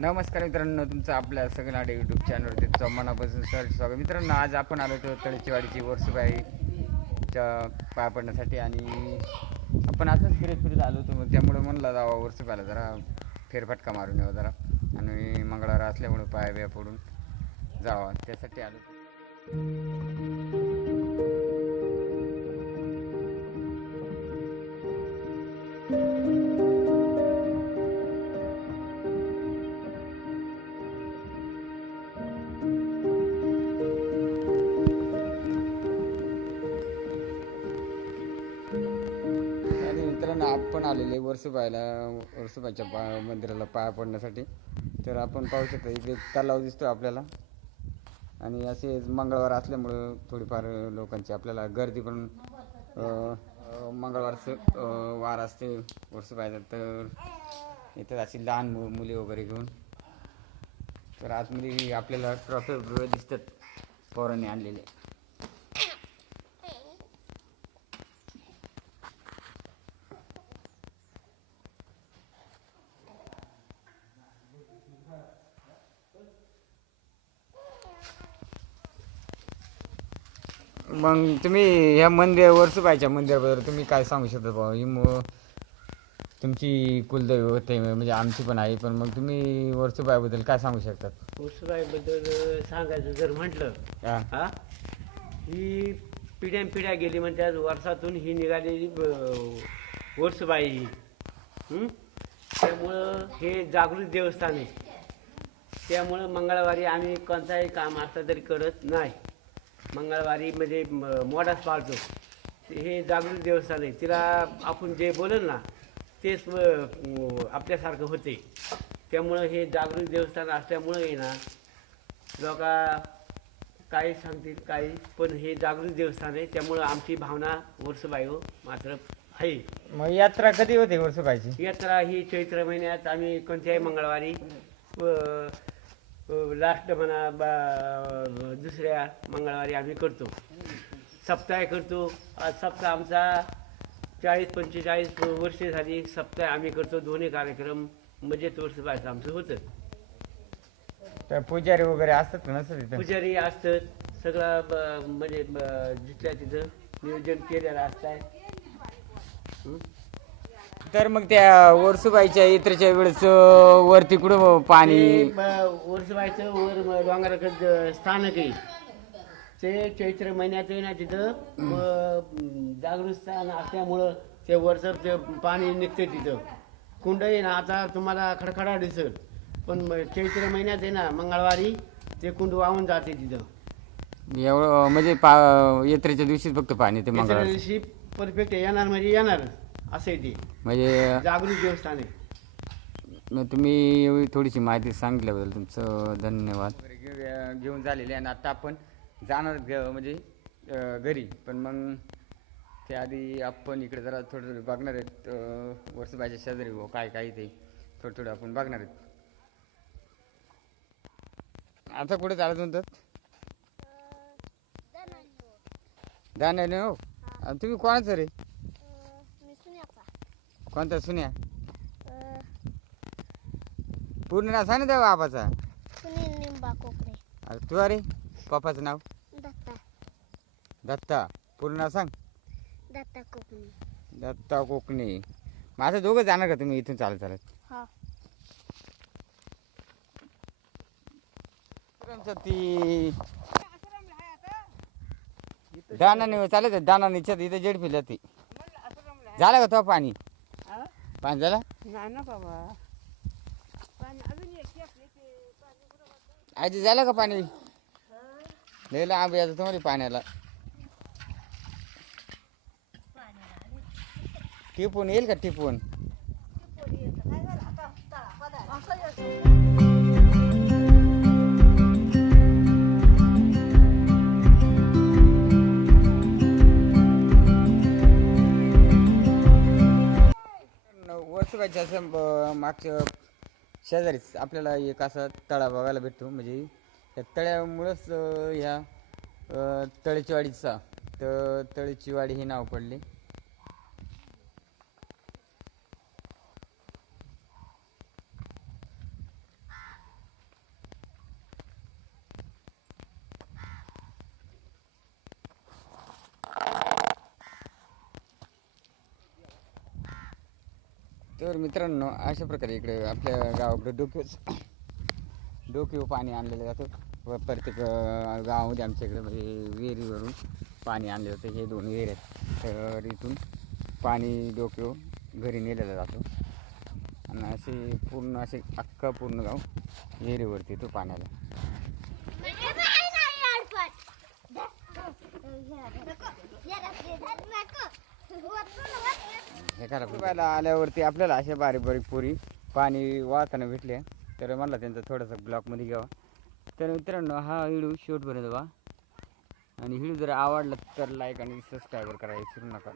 नमस्कार मित्रांनो तुमचं आपल्या सगळ्यांना यूट्यूब चॅनलवरती तुमचं मनापासून सर स्वागत. मित्रांनो आज आपण आलो होतो तळेचीवाडीची वर्सुबाईच्या पाया पडण्यासाठी आणि आपण असंच फिरत फिरत आलो होतो त्यामुळे म्हणलं जावा वर्सुबाईला जरा फेरफटका मारून यावा जरा. आणि मंगळवार असल्यामुळे पाया बिया पडून जावा. त्यासाठी आलो पण आलेले वर्सुबाईला वर्सुबाईच्या पा मंदिराला पाया पडण्यासाठी. तर आपण पाहू शकतो इकडे तलाव दिसतो आपल्याला. आणि असे मंगळवार असल्यामुळं थोडीफार लोकांची आपल्याला गर्दी पण मंगळवारचं वार असते वर्सुबाईला तर इथं अशी लहान मु मुली वगैरे घेऊन. तर आतमध्ये आपल्याला ट्रॉफी दिसतात. पोरांनी आणलेले. मग तुम्ही ह्या मंदिर वर्सुबाईच्या मंदिराबद्दल तुम्ही काय सांगू शकता बाबा ही मग तुमची कुलदैवत आहे म्हणजे आमची पण आहे पण मग तुम्ही वर्सुबाईबद्दल काय सांगू शकतात बद्दल सांगायचं जर म्हटलं हा. हा? ही पिढ्यान पिढ्या गेली म्हणतात वर्षातून ही निघालेली ही. हं? त्यामुळं हे जागृत देवस्थान आहे. त्यामुळं मंगळवारी आम्ही कोणताही काम असलं तरी करत नाही. मंगळवारी म्हणजे म- मोडाच पाळतो हे जागृत देवस्थान आहे. तिला आपण जे बोलल ना तेच आपल्यासारखं होते. त्यामुळं हे जागृत देवस्थान असल्यामुळं आहे ना लोका काही सांगतील काही पण हे जागृत देवस्थान आहे. त्यामुळं आमची भावना वर्षबायो मात्र आहे. मग यात्रा कधी होते वर्सुबाईची? यात्रा ही चैत्र महिन्यात आम्ही कोणत्याही मंगळवारी लास्ट म्हणा बा दुसऱ्या मंगळवारी आम्ही करतो. सप्ताह करतो. आज सप्ताह आमचा चाळीस पंचेचाळीस वर्षे झाली. सप्ताह आम्ही करतो. दोन्ही कार्यक्रम मजेत वर्षबायचं आमचं होतं. पुजारी वगैरे असतात का नसतं तिथं? पुजारी असतात. सगळं म्हणजे जिथल्या तिथं नियोजन केलेलं असतंय? तर मग त्या वर्सुबाईच्या यात्रेच्या वेळेस अं, वरती कुठं पाणी? ते ब- वर्षबाईचं वर डोंगराकडं स्थानक आहे. ते चैत्र महिन्यात आहे ना तिथं जागृत स्थान असल्यामुळं ते वरचं ते पाणी निघते तिथं. कुंड आहे ना आता तुम्हाला खडखडा दिसल. पण म- चैत्र महिन्यात आहे ना मंगळवारी ते कुंड वाहून जाते तिथं. एवढं म्हणजे पा यात्रेच्या दिवशी फक्त पाणी ते मंगळवार दिवशी परफेक्ट येणार म्हणजे येणार. असं आहे ते. म्हणजे जागृत देवस्थान आहे. मग तुम्ही एवढी थोडीशी माहिती सांगितल्याबद्दल तुमचं धन्यवाद. घेऊन झालेले आणि आता आपण जाणार म्हणजे अं, घरी. पण मग त्याआधी आपण इकडे जरा थोडं थोडं बघणार आहेत अं, वर्षबाईच्या शेजारी हो काय काय ते. थोडं थोडं आपण बघणार आहेत. आता कुठे चालत म्हणतात? दानाने हो. आणि तुम्ही कोणाचं रे? कोणता सुन्या? पूर्ण नाव सांग ना त्या बाबाचा सुनील निंबा कोकणे अरे तू अरे पप्पाचं नाव? दत्ता. दत्ता. पूर्ण नाव सांग. दत्ता कोकणे. दत्ता कोकणे. माझं दोघं जाणार का तुम्ही इथून चालत चालत? हा. ती दानाने चालत दानाने इच्छा इथं जेड फिरल्या ती झालं का तो पाणी? पाणी झालं नाही ना बाबा. आजी झालं का पाणी? लिहिलं आंबे आता तुम्हाला पाण्याला. टिपून येईल का टिपून? असं ब- मागच्या शेजारीच आपल्याला एक असा तळा बघायला भेटतो. म्हणजे त्या तळ्यामुळंच ह्या तळेचीवाडीचा तर तळेचीवाडी हे नाव पडले. तर मित्रांनो अशा प्रकारे इकडे आपल्या गावाकडे डोक्याच डोक्यू पाणी आणलेलं जातं. व प्रत्येक गावामध्ये आमच्या इकडे म्हणजे विहिरीवरून पाणी आणलं जातं हे दोन विहीर आहेत. तर इथून पाणी डोक्यावर घरी नेलेलं जातो. आणि असे पूर्ण असे अख्खा पूर्ण गाव विहिरीवरती तो पाण्याला. हे करा आल्यावरती आपल्याला अशा बारीक बारीक पुरी पाणी वाहताना भेटले. तर मला त्यांचा थोडासा ब्लॉकमध्ये घ्यावा. तर मित्रांनो हा व्हिडिओ शेवटपर्यंत वा आणि व्हिडिओ जर आवडला तर लाईक आणि सबस्क्राईबर करायला विसरू नका.